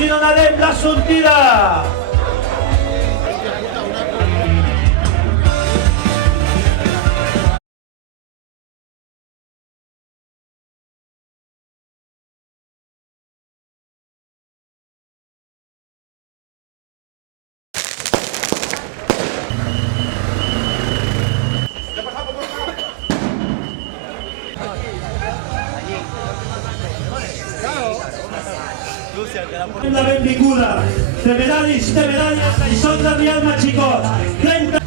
si no anem la sortida. La benvinguda. Temeraris, temeràries, i són de Rialma, xicot. 30...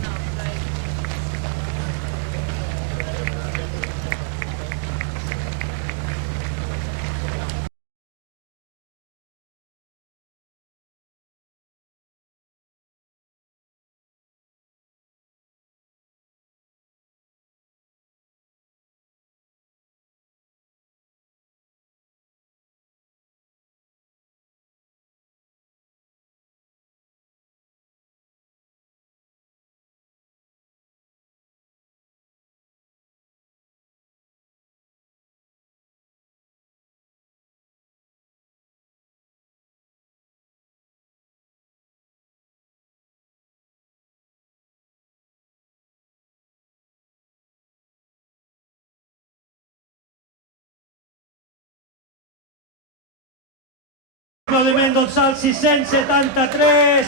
Aplaudiment dorsal 673,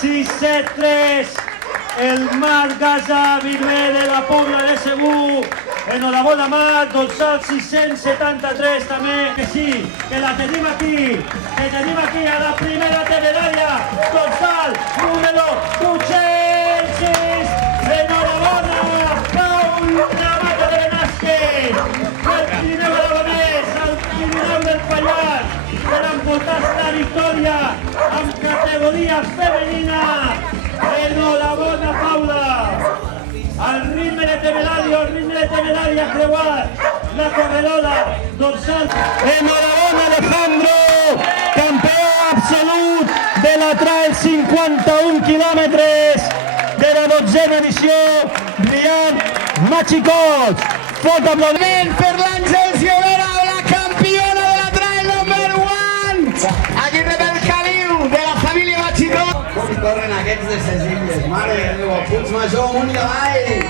673, el Marc Gasa Virlé de la Pobla de Segur. Enhorabona Marc, dorsal 673 també, que sí, que la tenim aquí, a la primera temerària, dorsal número 206. Enhorabona, Paul Navata de Benasque, el Pirineu Aragonès, el Pirineu del Pallars, per emportar la victòria en categoria femenina. Enhorabona, Paula. El ritme de temerària creuat la corredora dorsal. Enhorabona, Alejandro, campió absolut de la trail 51 quilòmetres de la 12a edició, Rian Machicot. Fort aplaudiment per l'Àngels Llobera, la campiona de la trail number 1. Aquí rep el caliu de la família Machicot. Com corren aquests de ses illes, mare de Déu, Puigmajor, amunt i avall!